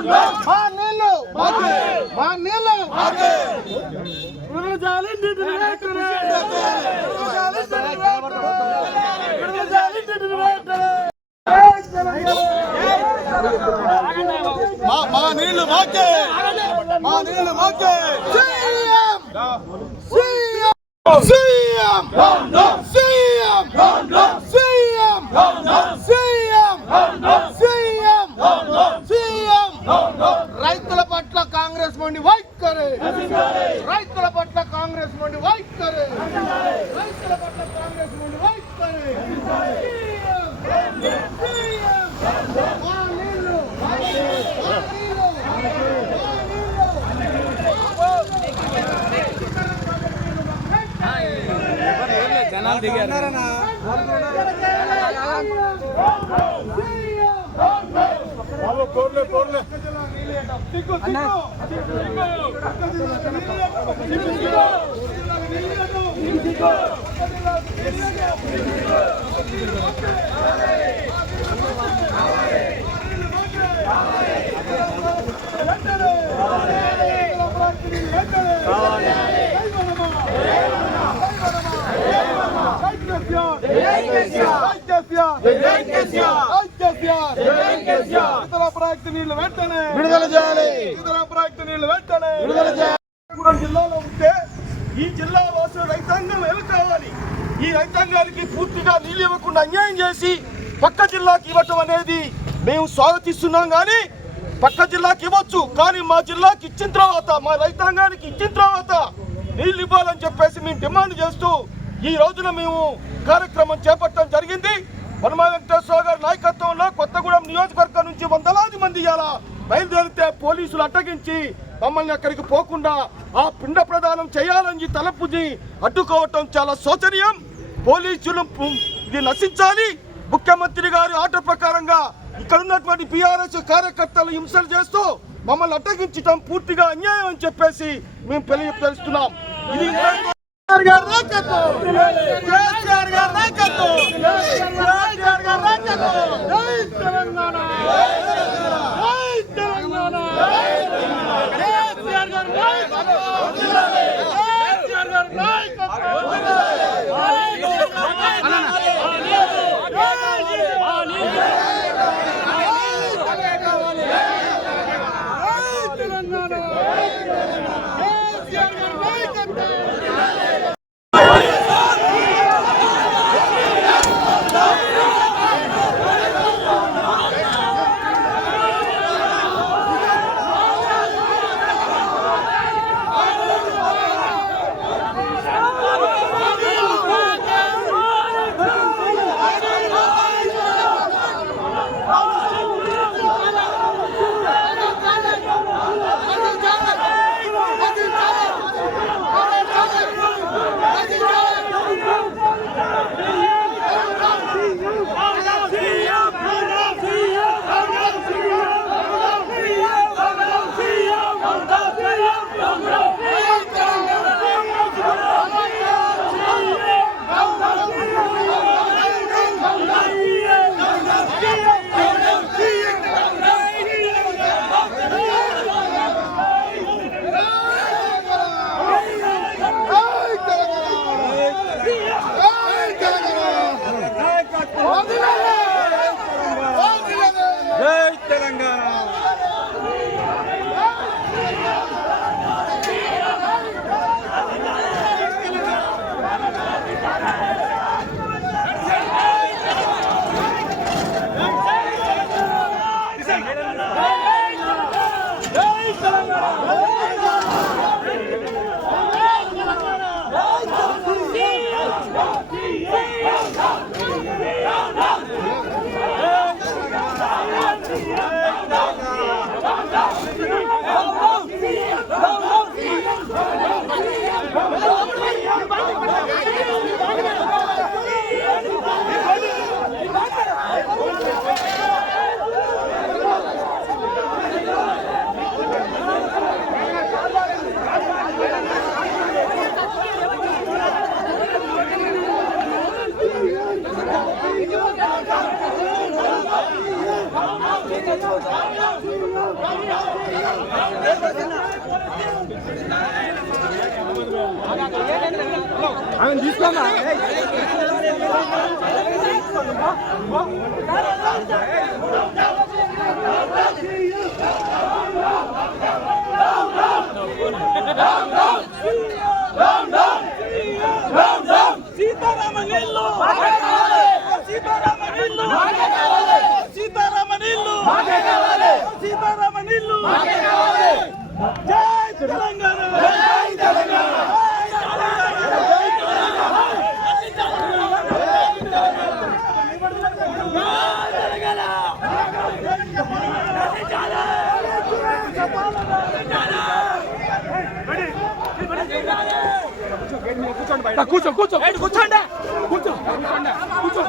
మా నీళ్ళు మా నీళ్ళు మా నీళ్ళు మాకే మా నీళ్ళు మాకే CM CM CM CM CM CM CM CM రైతుల పట్ల కాంగ్రెస్ మొండి వైఖరి రైతుల పట్ల కాంగ్రెస్ మొండి వైఖరి రైతుల పట్ల కాంగ్రెస్ మొండి వైఖరి జనాలు దిగారు కోర్లే కోర్లే నీళ్లు వెంటనే విడుదల చేయాలి నీళ్లు వెంటనే విడుదల చేయాలి. జిల్లాలో ఉంటే ఈ జిల్లా వాసులు రైతాంగం ఎలా కావాలి? ఈ రైతాంగానికి పూర్తిగా నీళ్ళు ఇవ్వకుండా అన్యాయం చేసి పక్క జిల్లాకి ఇవ్వటం అనేది మేము స్వాగతిస్తున్నాం. కానీ పక్క జిల్లాకి ఇవ్వచ్చు, కానీ మా జిల్లాకి ఇచ్చిన తర్వాత మా రైతాంగానికి ఇచ్చిన తర్వాత నీళ్ళు ఇవ్వాలని చెప్పేసి మేము డిమాండ్ చేస్తూ ఈ రోజున మేము కార్యక్రమం చేపట్టడం జరిగింది. వనమా వెంకటేశ్వర గారి నాయకత్వంలో కొత్తగూడెం నియోజకవర్గం నుంచి వందలాది మంది ఇలా బయలుదేరితే పోలీసులు అడ్డగించి మమ్మల్ని అక్కడికి పోకుండా ఆ పిండ ప్రదానం చేయాలని తలపుజి అడ్డుకోవటం చాలా శోచనీయం. పోలీసులు ఇది నశించాలి. ముఖ్యమంత్రి గారి ఆర్డర్ ప్రకారంగా ఇక్కడ ఉన్నటువంటి బీఆర్ఎస్ కార్యకర్తలు హింసలు చేస్తూ మమ్మల్ని అడ్డగించడం పూర్తిగా అన్యాయం అని చెప్పేసి మేము తెలుస్తున్నాం. ఇది తీసుకోమా సీతారామనిల్లు సీతారామనిల్లు సీతారామనిల్లు సీతారామనిల్లు జై తెలంగాణ జై తెలంగాణ కూర్చో కూర్చో కూర్చోండి కూర్చో కూర్చో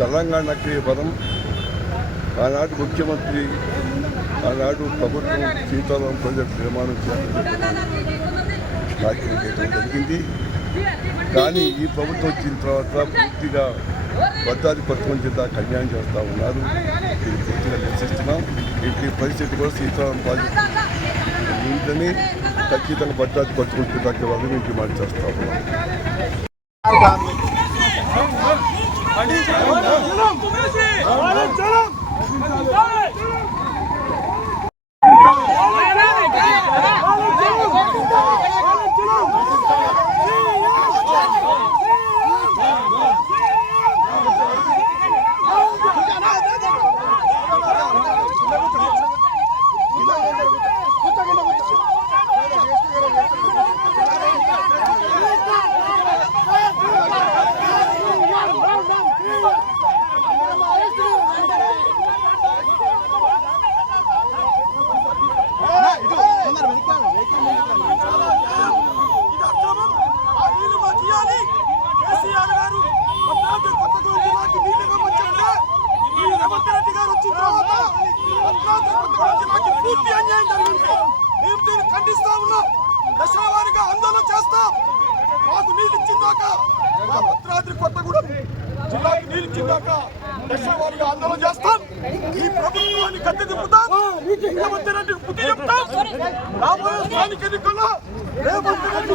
తెలంగాణకి పదం ఆనాటి ముఖ్యమంత్రి ఆనాడు ప్రభుత్వం సీతారాం ప్రాజెక్టు నిర్మాణం చేయడం జరిగింది. కానీ ఈ ప్రభుత్వం వచ్చిన తర్వాత పూర్తిగా భద్రాద్రి కొత్తగూడెం జిల్లాకు అన్యాయం చేస్తూ ఉన్నారు. ఇది పూర్తిగా నిరసిస్తున్నాం. ఇట్టి పరిస్థితి కూడా సీతారాం ప్రాజెక్టు ఇంటనే ఖచ్చితంగా భద్రాద్రి కొత్తగూడెం జిల్లాకి అభివృద్ధి మాట చేస్తూ ఉన్నాం. భద్రాద్రి కొత్తగూడెం జిల్లాకి పూర్తి అన్యాయం జరిగింది. మేము దీన్ని ఖండిస్తా ఉన్నాం. దశల వారీగా ఆందోళన చేస్తాం. మాకు నీళ్ళు ఇచ్చిందాక, మా భద్రాద్రి కొత్తగూడెం జిల్లాకి నీళ్ళు ఇచ్చిందాక దశల వారీగా ఆందోళన చేస్తాం. ఈ ప్రభుత్వాన్ని గద్దె దింపుతాం. రేవంత్ రెడ్డికి బుద్ధి చెప్తాం. రాబోయే స్థానిక ఎన్నికల్లో Revanth Reddy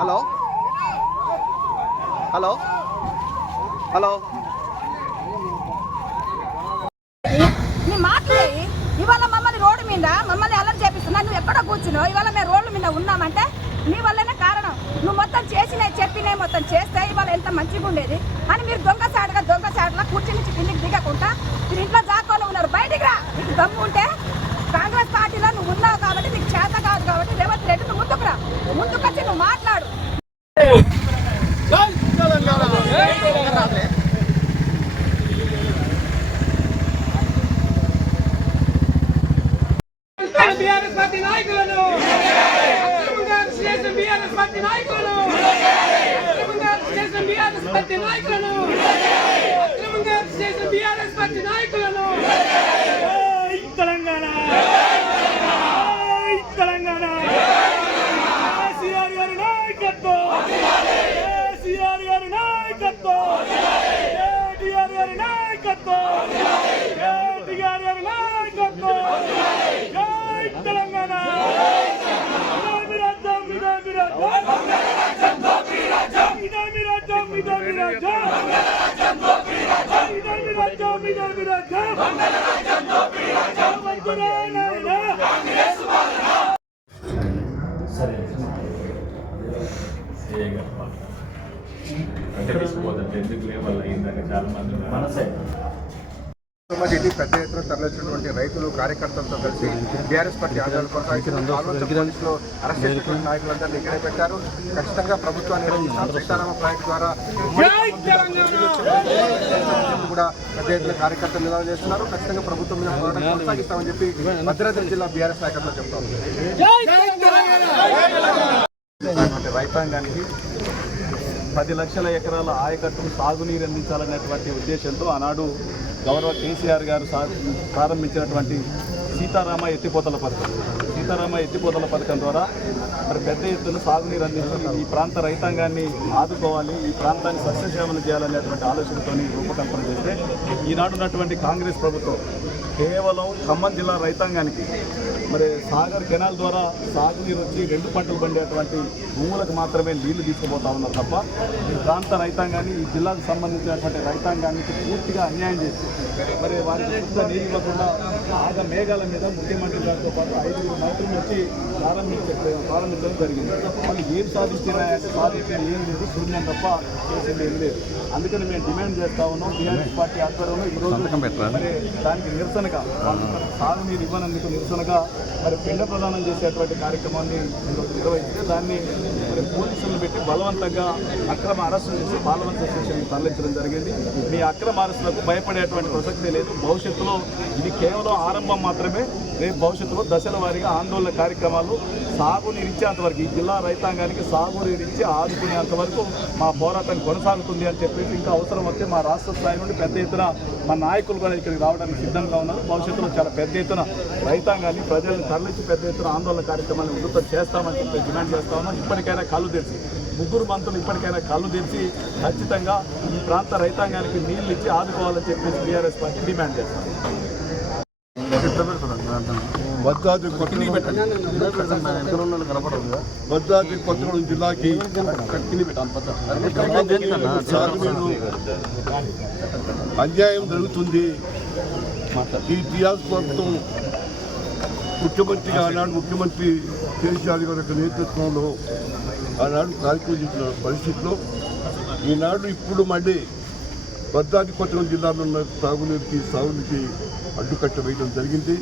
hello hello hello నీ మాట్లాడి ఇవాళ మమ్మల్ని రోడ్డు మీద మమ్మల్ని అల్లరి చేపిస్తున్నా. నువ్వు ఎక్కడో కూర్చున్నావు. ఇవాళ మేము రోడ్ల మీద ఉన్నామంటే నీ వల్లనే కారణం. నువ్వు మొత్తం చేసినాయి చెప్పినాయి మొత్తం చేస్తే ఇవాళ ఎంత మంచిగా ఉండేది అని మీరు దొంగసాటులా కూర్చుని కిందికి దిగకుండా మీరు ఇంట్లో జాకోలో ఉన్నారు. బయటికి రా. నీకు దమ్ము ఉంటే కాంగ్రెస్ పార్టీలో నువ్వు ఉన్నావు కాబట్టి నీకు చేత కాదు కాబట్టి రేవంత్ రెడ్డి నువ్వు ముందుకు రా. ముందుకొచ్చి నువ్వు మాట్లాడు. బీఆర్ఎస్ పార్టీ నాయకులను బీఆర్ఎస్ పార్టీ నాయకులను బీఆర్ఎస్ పార్టీ నాయకులను బీఆర్ఎస్ పార్టీ నాయకులను తెలంగాణ తెలంగాణ కేసీఆర్ గారి నాయకత్వం కేసీఆర్ గారి నాయకత్వం కేటీఆర్ గారి నాయకత్వం కేటీఆర్ గారి నాయకత్వం తెలంగాణ ఇది పెద్ద ఎత్తున తరలించినటువంటి రైతులు కార్యకర్తలతో కలిసి బీఆర్ఎస్ పార్టీ ఆందోళన కొనసాగిస్తున్నారు. అరెస్ట్ చేసినటువంటి నాయకులందరినీ ఇక్కడే పెట్టారు. ఖచ్చితంగా ప్రభుత్వాన్ని సీతారామ ప్రాజెక్టు ద్వారా కూడా పెద్ద ఎత్తున కార్యకర్తలు నిల్వ చేస్తున్నారు. ఖచ్చితంగా ప్రభుత్వం మీద పోరాటం కొనసాగిస్తామని చెప్పి భద్రాద్రి జిల్లా బీఆర్ఎస్ నాయకత్వం చెప్తారు. రైతాంగానికి 10 లక్షల ఎకరాల ఆయకట్టును సాగునీరు అందించాలనేటువంటి ఉద్దేశంతో ఆనాడు గౌరవ కేసీఆర్ గారు ప్రారంభించినటువంటి సీతారామ ఎత్తిపోతల పథకం ద్వారా మరి పెద్ద ఎత్తున సాగునీరు అందించి ఈ ప్రాంత రైతాంగాన్ని ఆదుకోవాలి, ఈ ప్రాంతాన్ని సస్యశ్యామలు చేయాలనేటువంటి ఆలోచనతో రూపకల్పన చేస్తే ఈనాడున్నటువంటి కాంగ్రెస్ ప్రభుత్వం కేవలం ఖమ్మం జిల్లా రైతాంగానికి మరి సాగర్ కెనాల్ ద్వారా సాగునీరు వచ్చి 2 పంటలు పండేటువంటి భూములకు మాత్రమే నీళ్లు తీసుకుపోతా ఉన్నారు తప్ప ఈ ప్రాంత రైతాంగాన్ని, ఈ జిల్లాకు సంబంధించినటువంటి రైతాంగానికి పూర్తిగా అన్యాయం చేసి మరి వారికి పూర్తిగా నీరు ఇవ్వకుండా ఆగ మేఘాల మీద ముఖ్యమంత్రి గారితో పాటు 5 మంత్రులు వచ్చి ప్రారంభించడం జరిగింది. వాళ్ళు ఏం సాధించింది ఏం లేదు, శూన్యం తప్ప చేసింది ఏం లేదు. అందుకని మేము డిమాండ్ చేస్తా ఉన్నాం. టీఆర్ఎస్ పార్టీ ఆధ్వర్యంలో ఈరోజు మరి దానికి నిరసనగా, వాళ్ళు సాగునీరు ఇవ్వనందుకు నిరసనగా మరి పిండ ప్రదానం చేసేటువంటి కార్యక్రమాన్ని నిర్వహిస్తే దాన్ని మరి పోలీసులను పెట్టి బలవంతంగా అక్రమ అరెస్టు చేసి పార్లమెంట్ స్టేషన్కి తరలించడం జరిగింది. మీ అక్రమ అరెస్టులకు భయపడేటువంటి ప్రసక్తే లేదు. భవిష్యత్తులో ఇది కేవలం ఆరంభం మాత్రమే. రేపు భవిష్యత్తులో దశల వారీగా ఆందోళన కార్యక్రమాలు సాగునీరు ఇచ్చేంత వరకు, ఈ జిల్లా రైతాంగానికి సాగునీరు ఇచ్చి ఆదుకునేంత వరకు మా పోరాటం కొనసాగుతుంది అని చెప్పేసి, ఇంకా అవసరం వస్తే మా రాష్ట్ర స్థాయి నుండి పెద్ద ఎత్తున మా నాయకులు కూడా ఇక్కడికి రావడానికి సిద్ధంగా ఉన్నారు. భవిష్యత్తులో చాలా పెద్ద ఎత్తున రైతాంగాన్ని, ప్రజలను తరలించి పెద్ద ఎత్తున ఆందోళన కార్యక్రమాన్ని ఉధృతం చేస్తామని చెప్పి డిమాండ్ చేస్తా ఉన్నాం. ఇప్పటికైనా కళ్ళు తెరిచి, 3 మంత్రులు ఇప్పటికైనా కళ్ళు తెరిచి ఖచ్చితంగా ఈ ప్రాంత రైతాంగానికి నీళ్లు ఇచ్చి ఆదుకోవాలని చెప్పేసి టీఆర్ఎస్ పార్టీ డిమాండ్ చేస్తాం. భద్రాద్రి కొత్తగూడెం జిల్లాకి సాగునీరు అన్యాయం జరుగుతుంది. ఈ టీఆర్ఎస్ ప్రభుత్వం ముఖ్యమంత్రిగా ఆనాడు ముఖ్యమంత్రి కేసీఆర్ గారి యొక్క నేతృత్వంలో ఆనాడు కార్యక్రమం చేసిన పరిస్థితిలో ఈనాడు ఇప్పుడు మళ్ళీ భద్రాద్రి కొత్తగూడెం జిల్లాలో ఉన్న సాగునీరుకి అడ్డుకట్ట వేయడం జరిగింది.